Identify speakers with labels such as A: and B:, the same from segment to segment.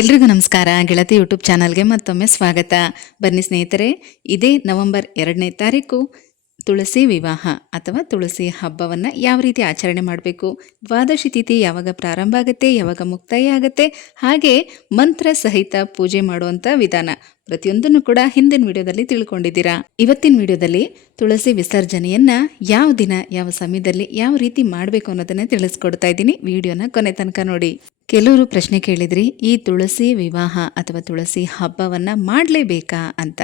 A: ಎಲ್ರಿಗೂ ನಮಸ್ಕಾರ. ಗೆಳತಿ ಯೂಟ್ಯೂಬ್ ಚಾನಲ್ಗೆ ಮತ್ತೊಮ್ಮೆ ಸ್ವಾಗತ. ಬನ್ನಿ ಸ್ನೇಹಿತರೆ, ಇದೇ ನವೆಂಬರ್ ಎರಡನೇ ತಾರೀಕು. ತುಳಸಿ ವಿವಾಹ ಅಥವಾ ತುಳಸಿ ಹಬ್ಬವನ್ನು ಯಾವ ರೀತಿ ಆಚರಣೆ ಮಾಡಬೇಕು? ದ್ವಾದಶಿ ತಿಥಿ ಯಾವಾಗ ಪ್ರಾರಂಭ ಆಗುತ್ತೆ? ಯಾವಾಗ ಮುಕ್ತಾಯ ಆಗುತ್ತೆ? ಹಾಗೆ ಮಂತ್ರ ಸಹಿತ ಪೂಜೆ ಮಾಡುವಂಥ ವಿಧಾನ. ಪ್ರತಿಯೊಂದನ್ನು ಕೂಡ ಹಿಂದಿನ ವಿಡಿಯೋದಲ್ಲಿ ತಿಳ್ಕೊಂಡಿದ್ದೀರಾ. ಇವತ್ತಿನ ವಿಡಿಯೋದಲ್ಲಿ ತುಳಸಿ ವಿಸರ್ಜನೆಯನ್ನ ಯಾವ ದಿನ, ಯಾವ ಸಮಯದಲ್ಲಿ, ಯಾವ ರೀತಿ ಮಾಡಬೇಕು ಅನ್ನೋದನ್ನ ತಿಳಿಸ್ಕೊಡ್ತಾ ಇದ್ದೀನಿ. ವಿಡಿಯೋನ ಕೊನೆ ತನಕ ನೋಡಿ. ಕೆಲವರು ಪ್ರಶ್ನೆ ಕೇಳಿದ್ರಿ, ಈ ತುಳಸಿ ವಿವಾಹ ಅಥವಾ ತುಳಸಿ ಹಬ್ಬವನ್ನ ಮಾಡಲೇಬೇಕಾ ಅಂತ.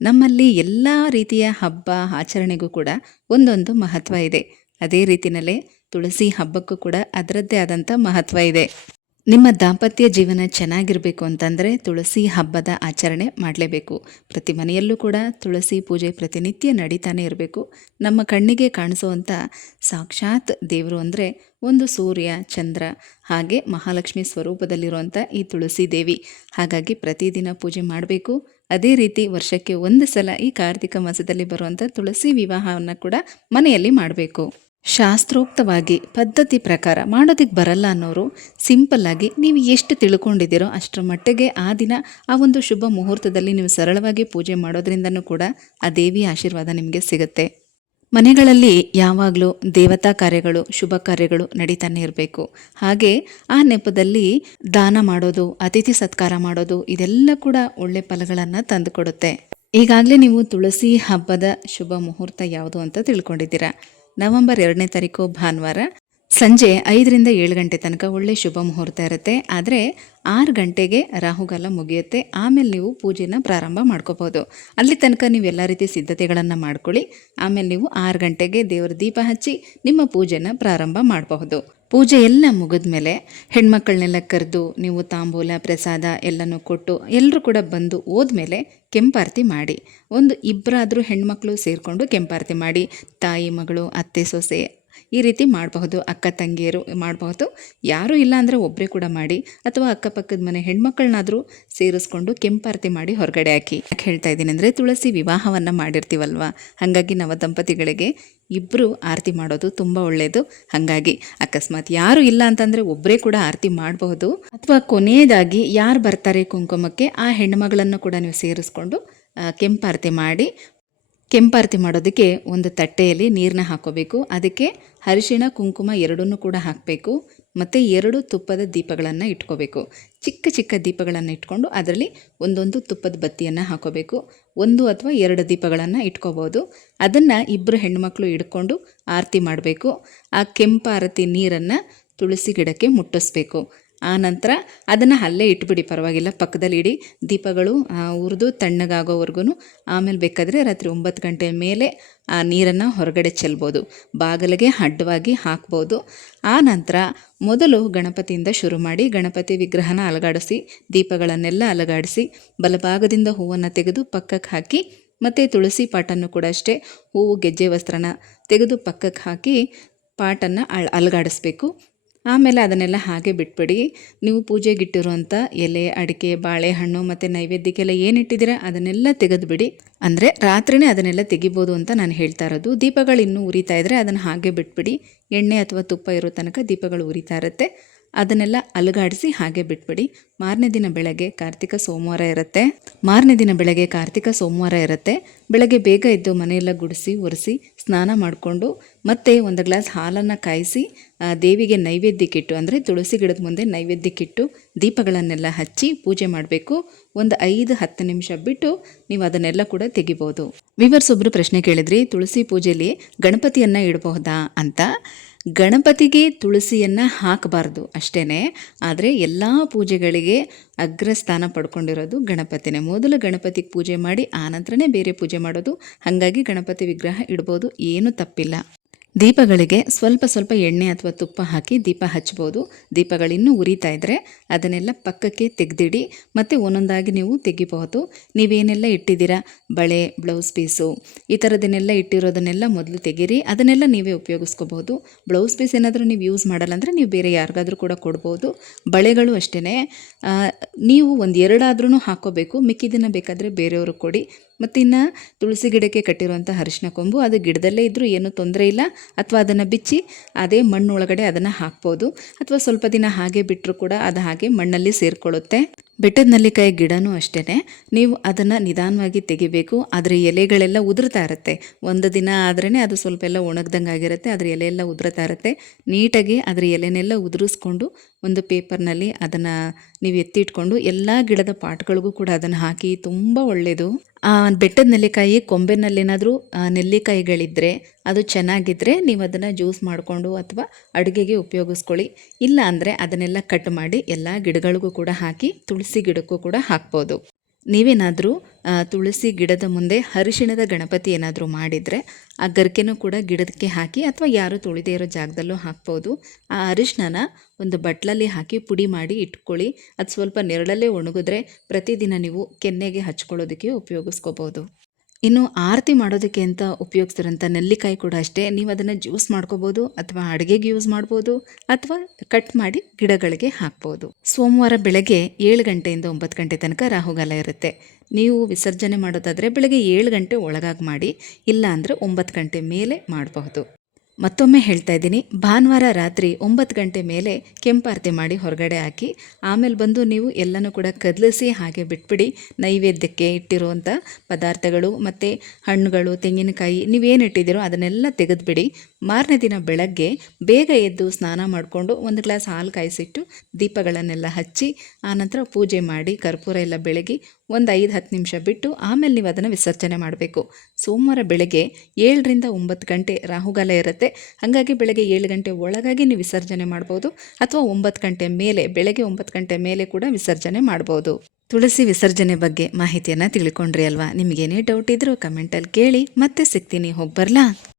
A: ನಮ್ಮಲ್ಲಿ ಎಲ್ಲ ರೀತಿಯ ಹಬ್ಬ ಆಚರಣೆಗೂ ಕೂಡ ಒಂದೊಂದು ಮಹತ್ವ ಇದೆ. ಅದೇ ರೀತಿಯಲ್ಲೇ ತುಳಸಿ ಹಬ್ಬಕ್ಕೂ ಕೂಡ ಅದರದ್ದೇ ಆದಂಥ ಮಹತ್ವ ಇದೆ. ನಿಮ್ಮ ದಾಂಪತ್ಯ ಜೀವನ ಚೆನ್ನಾಗಿರಬೇಕು ಅಂತಂದರೆ ತುಳಸಿ ಹಬ್ಬದ ಆಚರಣೆ ಮಾಡಲೇಬೇಕು. ಪ್ರತಿ ಮನೆಯಲ್ಲೂ ಕೂಡ ತುಳಸಿ ಪೂಜೆ ಪ್ರತಿನಿತ್ಯ ನಡೀತಾನೆ ಇರಬೇಕು. ನಮ್ಮ ಕಣ್ಣಿಗೆ ಕಾಣಿಸುವಂಥ ಸಾಕ್ಷಾತ್ ದೇವರು ಅಂದರೆ ಒಂದು ಸೂರ್ಯ, ಚಂದ್ರ, ಹಾಗೆ ಮಹಾಲಕ್ಷ್ಮಿ ಸ್ವರೂಪದಲ್ಲಿರುವಂಥ ಈ ತುಳಸಿ ದೇವಿ. ಹಾಗಾಗಿ ಪ್ರತಿದಿನ ಪೂಜೆ ಮಾಡಬೇಕು. ಅದೇ ರೀತಿ ವರ್ಷಕ್ಕೆ ಒಂದು ಸಲ ಈ ಕಾರ್ತಿಕ ಮಾಸದಲ್ಲಿ ಬರುವಂಥ ತುಳಸಿ ವಿವಾಹವನ್ನು ಕೂಡ ಮನೆಯಲ್ಲಿ ಮಾಡಬೇಕು. ಶಾಸ್ತ್ರೋಕ್ತವಾಗಿ ಪದ್ಧತಿ ಪ್ರಕಾರ ಮಾಡೋದಕ್ಕೆ ಬರಲ್ಲ ಅನ್ನೋರು ಸಿಂಪಲ್ ಆಗಿ ನೀವು ಎಷ್ಟು ತಿಳ್ಕೊಂಡಿದ್ದೀರೋ ಅಷ್ಟರ ಮಟ್ಟಿಗೆ ಆ ದಿನ ಆ ಒಂದು ಶುಭ ಮುಹೂರ್ತದಲ್ಲಿ ನೀವು ಸರಳವಾಗಿ ಪೂಜೆ ಮಾಡೋದ್ರಿಂದನೂ ಕೂಡ ಆ ದೇವಿಯ ಆಶೀರ್ವಾದ ನಿಮಗೆ ಸಿಗುತ್ತೆ. ಮನೆಗಳಲ್ಲಿ ಯಾವಾಗಲೂ ದೇವತಾ ಕಾರ್ಯಗಳು, ಶುಭ ಕಾರ್ಯಗಳು ನಡೀತಾನೆ ಇರಬೇಕು. ಹಾಗೆ ಆ ನೆಪದಲ್ಲಿ ದಾನ ಮಾಡೋದು, ಅತಿಥಿ ಸತ್ಕಾರ ಮಾಡೋದು, ಇದೆಲ್ಲ ಕೂಡ ಒಳ್ಳೆ ಫಲಗಳನ್ನು ತಂದುಕೊಡುತ್ತೆ. ಈಗಾಗಲೇ ನೀವು ತುಳಸಿ ಹಬ್ಬದ ಶುಭ ಮುಹೂರ್ತ ಯಾವುದು ಅಂತ ತಿಳ್ಕೊಂಡಿದ್ದೀರಾ? ನವೆಂಬರ್ ಎರಡನೇ ತಾರೀಕು ಭಾನುವಾರ ಸಂಜೆ ಐದರಿಂದ ಏಳು ಗಂಟೆ ತನಕ ಒಳ್ಳೆ ಶುಭ ಮುಹೂರ್ತ ಇರುತ್ತೆ. ಆದರೆ ಆರು ಗಂಟೆಗೆ ರಾಹುಗಾಲ ಮುಗಿಯುತ್ತೆ. ಆಮೇಲೆ ನೀವು ಪೂಜೆನ ಪ್ರಾರಂಭ ಮಾಡ್ಕೋಬೋದು ಅಲ್ಲಿ ತನಕ ನೀವು ಎಲ್ಲ ರೀತಿ ಸಿದ್ಧತೆಗಳನ್ನು ಮಾಡ್ಕೊಳ್ಳಿ. ಆಮೇಲೆ ನೀವು ಆರು ಗಂಟೆಗೆ ದೇವರ ದೀಪ ಹಚ್ಚಿ ನಿಮ್ಮ ಪೂಜೆನ ಪ್ರಾರಂಭ ಮಾಡಬಹುದು. ಪೂಜೆ ಎಲ್ಲ ಮುಗಿದ ಮೇಲೆ ಹೆಣ್ಮಕ್ಳನ್ನೆಲ್ಲ ಕರೆದು ನೀವು ತಾಂಬೂಲ, ಪ್ರಸಾದ ಎಲ್ಲನೂ ಕೊಟ್ಟು ಎಲ್ಲರೂ ಕೂಡ ಬಂದು ಹೋದ್ಮೇಲೆ ಕೆಂಪಾರತಿ ಮಾಡಿ. ಒಂದು ಇಬ್ಬರಾದರೂ ಹೆಣ್ಮಕ್ಳು ಸೇರಿಕೊಂಡು ಕೆಂಪಾರತಿ ಮಾಡಿ, ತಾಯಿ, ಮಗಳು, ಅತ್ತೆ, ಸೊಸೆ ಈ ರೀತಿ ಮಾಡಬಹುದು, ಅಕ್ಕ, ತಂಗಿಯರು ಮಾಡಬಹುದು. ಯಾರೂ ಇಲ್ಲ ಅಂದರೆ ಒಬ್ಬರೇ ಕೂಡ ಮಾಡಿ ಅಥವಾ ಅಕ್ಕಪಕ್ಕದ ಮನೆ ಹೆಣ್ಮಕ್ಳನ್ನಾದರೂ ಸೇರಿಸ್ಕೊಂಡು ಕೆಂಪಾರತಿ ಮಾಡಿ ಹೊರಗಡೆ ಹಾಕಿ. ಯಾಕೆ ಹೇಳ್ತಾ ಇದ್ದೀನಿ ಅಂದರೆ ತುಳಸಿ ವಿವಾಹವನ್ನು ಮಾಡಿರ್ತೀವಲ್ವ? ಹಾಗಾಗಿ ನವ ದಂಪತಿಗಳಿಗೆ ಇಬ್ಬರು ಆರತಿ ಮಾಡೋದು ತುಂಬ ಒಳ್ಳೆಯದು ಹಾಗಾಗಿ ಅಕಸ್ಮಾತ್ ಯಾರು ಇಲ್ಲ ಅಂತಂದರೆ ಒಬ್ಬರೇ ಕೂಡ ಆರತಿ ಮಾಡಬಹುದು. ಅಥವಾ ಕೊನೆಯದಾಗಿ ಯಾರು ಬರ್ತಾರೆ ಕುಂಕುಮಕ್ಕೆ, ಆ ಹೆಣ್ಮಗಳನ್ನು ಕೂಡ ನೀವು ಸೇರಿಸ್ಕೊಂಡು ಕೆಂಪಾರತಿ ಮಾಡಿ. ಕೆಂಪಾರತಿ ಮಾಡೋದಕ್ಕೆ ಒಂದು ತಟ್ಟೆಯಲ್ಲಿ ನೀರನ್ನ ಹಾಕೋಬೇಕು. ಅದಕ್ಕೆ ಅರಿಶಿಣ, ಕುಂಕುಮ ಎರಡನ್ನೂ ಕೂಡ ಹಾಕಬೇಕು. ಮತ್ತು ಎರಡು ತುಪ್ಪದ ದೀಪಗಳನ್ನು ಇಟ್ಕೋಬೇಕು. ಚಿಕ್ಕ ಚಿಕ್ಕ ದೀಪಗಳನ್ನು ಇಟ್ಕೊಂಡು ಅದರಲ್ಲಿ ಒಂದೊಂದು ತುಪ್ಪದ ಬತ್ತಿಯನ್ನು ಹಾಕೋಬೇಕು. ಒಂದು ಅಥವಾ ಎರಡು ದೀಪಗಳನ್ನು ಇಟ್ಕೋಬೋದು. ಅದನ್ನು ಇಬ್ಬರು ಹೆಣ್ಮಕ್ಳು ಹಿಡ್ಕೊಂಡು ಆರತಿ ಮಾಡಬೇಕು. ಆ ಕೆಂಪು ಆರತಿ ನೀರನ್ನು ತುಳಸಿ ಗಿಡಕ್ಕೆ ಮುಟ್ಟಿಸ್ಬೇಕು. ಆ ನಂತರ ಅದನ್ನು ಅಲ್ಲೇ ಇಟ್ಬಿಡಿ, ಪರವಾಗಿಲ್ಲ. ಪಕ್ಕದಲ್ಲಿ ಇಡಿ. ದೀಪಗಳು ಉರಿದು ತಣ್ಣಗಾಗೋವರೆಗೂ ಆಮೇಲೆ ಬೇಕಾದರೆ ರಾತ್ರಿ ಒಂಬತ್ತು ಗಂಟೆ ಮೇಲೆ ಆ ನೀರನ್ನು ಹೊರಗಡೆ ಚೆಲ್ಬೋದು. ಬಾಗಿಲಿಗೆ ಅಡ್ಡವಾಗಿ ಹಾಕ್ಬೋದು. ಆ ನಂತರ ಮೊದಲು ಗಣಪತಿಯಿಂದ ಶುರು ಮಾಡಿ ಗಣಪತಿ ವಿಗ್ರಹನ ಅಲಗಾಡಿಸಿ, ದೀಪಗಳನ್ನೆಲ್ಲ ಅಲಗಾಡಿಸಿ, ಬಲಭಾಗದಿಂದ ಹೂವನ್ನು ತೆಗೆದು ಪಕ್ಕಕ್ಕೆ ಹಾಕಿ, ಮತ್ತು ತುಳಸಿ ಪಾಟನ್ನು ಕೂಡ ಅಷ್ಟೇ, ಹೂವು ಗೆಜ್ಜೆ ವಸ್ತ್ರನ ತೆಗೆದು ಪಕ್ಕಕ್ಕೆ ಹಾಕಿ ಪಾಟನ್ನು ಅಳ್, ಅಲಗಾಡಿಸ್ಬೇಕು. ಆಮೇಲೆ ಅದನ್ನೆಲ್ಲ ಹಾಗೆ ಬಿಟ್ಬಿಡಿ. ನೀವು ಪೂಜೆಗಿಟ್ಟಿರುವಂಥ ಎಲೆ, ಅಡಿಕೆ, ಬಾಳೆಹಣ್ಣು ಮತ್ತು ನೈವೇದ್ಯಕ್ಕೆಲ್ಲ ಏನಿಟ್ಟಿದ್ದೀರಾ ಅದನ್ನೆಲ್ಲ ತೆಗೆದುಬಿಡಿ. ಅಂದರೆ ರಾತ್ರಿನೇ ಅದನ್ನೆಲ್ಲ ತೆಗಿಬೋದು ಅಂತ ನಾನು ಹೇಳ್ತಾ ಇರೋದು. ದೀಪಗಳು ಇನ್ನೂ ಉರಿತಾ ಇದ್ದರೆ ಅದನ್ನು ಹಾಗೆ ಬಿಟ್ಬಿಡಿ. ಎಣ್ಣೆ ಅಥವಾ ತುಪ್ಪ ಇರೋ ತನಕ ದೀಪಗಳು ಉರಿತಾ ಇರುತ್ತೆ. ಅದನ್ನೆಲ್ಲ ಅಲುಗಾಡಿಸಿ ಹಾಗೆ ಬಿಟ್ಬಿಡಿ. ಮಾರನೇ ದಿನ ಬೆಳಗ್ಗೆ ಕಾರ್ತಿಕ ಸೋಮವಾರ ಇರುತ್ತೆ. ಮಾರನೇ ದಿನ ಬೆಳಗ್ಗೆ ಕಾರ್ತಿಕ ಸೋಮವಾರ ಇರುತ್ತೆ. ಬೆಳಗ್ಗೆ ಬೇಗ ಎದ್ದು ಮನೆಯೆಲ್ಲ ಗುಡಿಸಿ, ಒರೆಸಿ, ಸ್ನಾನ ಮಾಡಿಕೊಂಡು ಮತ್ತೆ ಒಂದು ಗ್ಲಾಸ್ ಹಾಲನ್ನು ಕಾಯಿಸಿ ದೇವಿಗೆ ನೈವೇದ್ಯಕ್ಕಿಟ್ಟು ಅಂದರೆ ತುಳಸಿ ಗಿಡದ ಮುಂದೆ ನೈವೇದ್ಯಕ್ಕಿಟ್ಟು ದೀಪಗಳನ್ನೆಲ್ಲ ಹಚ್ಚಿ ಪೂಜೆ ಮಾಡಬೇಕು. ಒಂದು ಐದು, ಹತ್ತು ನಿಮಿಷ ಬಿಟ್ಟು ನೀವು ಅದನ್ನೆಲ್ಲ ಕೂಡ ತೆಗಿಬೋದು. ವಿವರ್ಸೊಬ್ಬರು ಪ್ರಶ್ನೆ ಕೇಳಿದ್ರಿ, ತುಳಸಿ ಪೂಜೆಯಲ್ಲಿ ಗಣಪತಿಯನ್ನು ಇಡಬಹುದಾ ಅಂತ? ಗಣಪತಿಗೆ ತುಳಸಿಯನ್ನು ಹಾಕಬಾರ್ದು ಅಷ್ಟೇ ಆದರೆ ಎಲ್ಲ ಪೂಜೆಗಳಿಗೆ ಅಗ್ರಸ್ಥಾನ ಪಡ್ಕೊಂಡಿರೋದು ಗಣಪತಿನೇ. ಮೊದಲು ಗಣಪತಿಗೆ ಪೂಜೆ ಮಾಡಿ, ಆನಂತರನೇ ಬೇರೆ ಪೂಜೆ ಮಾಡೋದು. ಹಾಗಾಗಿ ಗಣಪತಿ ವಿಗ್ರಹ ಇಡ್ಬೋದು. ಏನೂ ತಪ್ಪಿಲ್ಲ. ದೀಪಗಳಿಗೆ ಸ್ವಲ್ಪ ಸ್ವಲ್ಪ ಎಣ್ಣೆ ಅಥವಾ ತುಪ್ಪ ಹಾಕಿ ದೀಪ ಹಚ್ಬೋದು ದೀಪಗಳಿನ್ನೂ ಉರಿತಾ ಇದ್ದರೆ ಅದನ್ನೆಲ್ಲ ಪಕ್ಕಕ್ಕೆ ತೆಗೆದಿಡಿ ಮತ್ತು ಒಂದೊಂದಾಗಿ ನೀವು ತೆಗಿಬಹುದು. ನೀವೇನೆಲ್ಲ ಇಟ್ಟಿದ್ದೀರಾ? ಬಳೆ, ಬ್ಲೌಸ್ ಪೀಸು, ಈ ಥರದನ್ನೆಲ್ಲ ಇಟ್ಟಿರೋದನ್ನೆಲ್ಲ ಮೊದಲು ತೆಗೀರಿ. ಅದನ್ನೆಲ್ಲ ನೀವೇ ಉಪಯೋಗಿಸ್ಕೋಬಹುದು. ಬ್ಲೌಸ್ ಪೀಸ್ ಏನಾದರೂ ನೀವು ಯೂಸ್ ಮಾಡಲ್ಲ ಅಂದರೆ ನೀವು ಬೇರೆ ಯಾರಿಗಾದರೂ ಕೂಡ ಕೊಡ್ಬೋದು. ಬಳೆಗಳು ಅಷ್ಟೇ ನೀವು ಒಂದು ಎರಡಾದ್ರೂ ಹಾಕ್ಕೋಬೇಕು ಮಿಕ್ಕಿದ್ದನ್ನು ಬೇಕಾದರೆ ಬೇರೆಯವ್ರಿಗೆ ಕೊಡಿ. ಮತ್ತು ಇನ್ನು ತುಳಸಿ ಗಿಡಕ್ಕೆ ಕಟ್ಟಿರುವಂಥ ಅರಿಶಿನ ಕೊಂಬು, ಅದು ಗಿಡದಲ್ಲೇ ಇದ್ದರೂ ಏನೂ ತೊಂದರೆ ಇಲ್ಲ. ಅಥವಾ ಅದನ್ನು ಬಿಚ್ಚಿ ಅದೇ ಮಣ್ಣು ಒಳಗಡೆ ಅದನ್ನು ಹಾಕ್ಬೋದು. ಅಥವಾ ಸ್ವಲ್ಪ ದಿನ ಹಾಗೆ ಬಿಟ್ಟರೂ ಕೂಡ ಅದು ಹಾಗೆ ಮಣ್ಣಲ್ಲಿ ಸೇರಿಕೊಳ್ಳುತ್ತೆ. ಬೆಟ್ಟದ ನೆಲ್ಲಿಕಾಯಿ ಗಿಡನೂ ಅಷ್ಟೇ ನೀವು ಅದನ್ನು ನಿಧಾನವಾಗಿ ತೆಗಿಬೇಕು. ಅದರ ಎಲೆಗಳೆಲ್ಲ ಉದುರ್ತಾ ಇರುತ್ತೆ. ಒಂದು ದಿನ ಆದ್ರೇ ಅದು ಸ್ವಲ್ಪ ಎಲ್ಲ ಒಣಗ್ದಂಗೆ ಆಗಿರುತ್ತೆ. ಅದರ ಎಲೆ ಎಲ್ಲ ಉದುರ್ತಾ ಇರುತ್ತೆ. ನೀಟಾಗಿ ಅದರ ಎಲೆನೆಲ್ಲ ಉದುರಿಸ್ಕೊಂಡು ಒಂದು ಪೇಪರ್ನಲ್ಲಿ ಅದನ್ನು ನೀವು ಎತ್ತಿಟ್ಕೊಂಡು ಎಲ್ಲ ಗಿಡದ ಪಾಟ್ಗಳಿಗೂ ಕೂಡ ಅದನ್ನು ಹಾಕಿ ತುಂಬ ಒಳ್ಳೆಯದು ಆ ಬೆಟ್ಟದ ನೆಲ್ಲಿಕಾಯಿ ಕೊಂಬೆನಲ್ಲೇನಾದರೂ ನೆಲ್ಲಿಕಾಯಿಗಳಿದ್ದರೆ ಅದು ಚೆನ್ನಾಗಿದ್ದರೆ ನೀವು ಅದನ್ನು ಜ್ಯೂಸ್ ಮಾಡಿಕೊಂಡು ಅಥವಾ ಅಡುಗೆಗೆ ಉಪಯೋಗಿಸ್ಕೊಳ್ಳಿ. ಇಲ್ಲ ಅಂದರೆ ಅದನ್ನೆಲ್ಲ ಕಟ್ ಮಾಡಿ ಎಲ್ಲ ಗಿಡಗಳಿಗೂ ಕೂಡ ಹಾಕಿ ತುಳಸಿ ಗಿಡಕ್ಕೂ ಕೂಡ ಹಾಕ್ಬೋದು. ನೀವೇನಾದರೂ ತುಳಸಿ ಗಿಡದ ಮುಂದೆ ಅರಿಶಿಣದ ಗಣಪತಿ ಏನಾದರೂ ಮಾಡಿದರೆ ಆ ಗರಿಕೆನೂ ಕೂಡ ಗಿಡಕ್ಕೆ ಹಾಕಿ ಅಥವಾ ಯಾರು ತುಳಿದೇ ಇರೋ ಜಾಗದಲ್ಲೂ ಹಾಕ್ಬೋದು. ಆ ಅರಿಶಿಣನ ಒಂದು ಬಟ್ಲಲ್ಲಿ ಹಾಕಿ ಪುಡಿ ಮಾಡಿ ಇಟ್ಕೊಳ್ಳಿ. ಅದು ಸ್ವಲ್ಪ ನೆರಳಲ್ಲೇ ಒಣಗಿದ್ರೆ ಪ್ರತಿದಿನ ನೀವು ಕೆನ್ನೆಗೆ ಹಚ್ಕೊಳ್ಳೋದಕ್ಕೆ ಉಪಯೋಗಿಸ್ಕೋಬೋದು. ಇನ್ನು ಆರತಿ ಮಾಡೋದಕ್ಕೆ ಅಂತ ಉಪಯೋಗಿಸ್ತಿರೋಂಥ ನೆಲ್ಲಿಕಾಯಿ ಕೂಡ ಅಷ್ಟೇ. ನೀವು ಅದನ್ನು ಜ್ಯೂಸ್ ಮಾಡ್ಕೋಬೋದು, ಅಥವಾ ಅಡುಗೆಗೆ ಯೂಸ್ ಮಾಡ್ಬೋದು, ಅಥವಾ ಕಟ್ ಮಾಡಿ ಗಿಡಗಳಿಗೆ ಹಾಕ್ಬೋದು. ಸೋಮವಾರ ಬೆಳಗ್ಗೆ ಏಳು ಗಂಟೆಯಿಂದ ಒಂಬತ್ತು ಗಂಟೆ ತನಕ ರಾಹುಗಾಲ ಇರುತ್ತೆ. ನೀವು ವಿಸರ್ಜನೆ ಮಾಡೋದಾದರೆ ಬೆಳಗ್ಗೆ ಏಳು ಗಂಟೆ ಒಳಗಾಗಿ ಮಾಡಿ ಇಲ್ಲ ಅಂದರೆ ಒಂಬತ್ತು ಗಂಟೆ ಮೇಲೆ ಮಾಡಬಹುದು. ಮತ್ತೊಮ್ಮೆ ಹೇಳ್ತಾ ಇದ್ದೀನಿ. ಭಾನುವಾರ ರಾತ್ರಿ ಒಂಬತ್ತು ಗಂಟೆ ಮೇಲೆ ಕೆಂಪಾರತಿ ಮಾಡಿ ಹೊರಗಡೆ ಹಾಕಿ, ಆಮೇಲೆ ಬಂದು ನೀವು ಎಲ್ಲನೂ ಕೂಡ ಕದಲಿಸಿ ಹಾಗೆ ಬಿಟ್ಬಿಡಿ. ನೈವೇದ್ಯಕ್ಕೆ ಇಟ್ಟಿರುವಂಥ ಪದಾರ್ಥಗಳು ಮತ್ತು ಹಣ್ಣುಗಳು, ತೆಂಗಿನಕಾಯಿ, ನೀವೇನು ಇಟ್ಟಿದ್ದೀರೋ ಅದನ್ನೆಲ್ಲ ತೆಗೆದುಬಿಡಿ. ಮಾರನೇ ದಿನ ಬೆಳಗ್ಗೆ ಬೇಗ ಎದ್ದು ಸ್ನಾನ ಮಾಡಿಕೊಂಡು ಒಂದು ಗ್ಲಾಸ್ ಹಾಲು ಕಾಯಿಸಿಟ್ಟು ದೀಪಗಳನ್ನೆಲ್ಲ ಹಚ್ಚಿ, ಆನಂತರ ಪೂಜೆ ಮಾಡಿ, ಕರ್ಪೂರ ಎಲ್ಲ ಬೆಳಗಿ ಒಂದು ಐದು ಹತ್ತು ನಿಮಿಷ ಬಿಟ್ಟು ಆಮೇಲೆ ನೀವು ಅದನ್ನು ವಿಸರ್ಜನೆ ಮಾಡಬೇಕು. ಸೋಮವಾರ ಬೆಳಗ್ಗೆ ಏಳರಿಂದ ಒಂಬತ್ತು ಗಂಟೆ ರಾಹುಗಾಲ ಇರುತ್ತೆ. ಹಾಗಾಗಿ ಬೆಳಗ್ಗೆ ಏಳು ಗಂಟೆ ಒಳಗಾಗಿ ನೀವು ವಿಸರ್ಜನೆ ಮಾಡ್ಬೋದು ಅಥವಾ ಒಂಬತ್ತು ಗಂಟೆ ಮೇಲೆ, ಬೆಳಗ್ಗೆ ಒಂಬತ್ತು ಗಂಟೆ ಮೇಲೆ ಕೂಡ ವಿಸರ್ಜನೆ ಮಾಡ್ಬೋದು. ತುಳಸಿ ವಿಸರ್ಜನೆ ಬಗ್ಗೆ ಮಾಹಿತಿಯನ್ನು ತಿಳ್ಕೊಂಡ್ರಿ ಅಲ್ವಾ? ನಿಮಗೇನೇ ಡೌಟ್ ಇದ್ರೂ ಕಮೆಂಟಲ್ಲಿ ಕೇಳಿ, ಮತ್ತೆ ಸಿಗ್ತೀನಿ, ಹೋಗಿ ಬರಲಾ?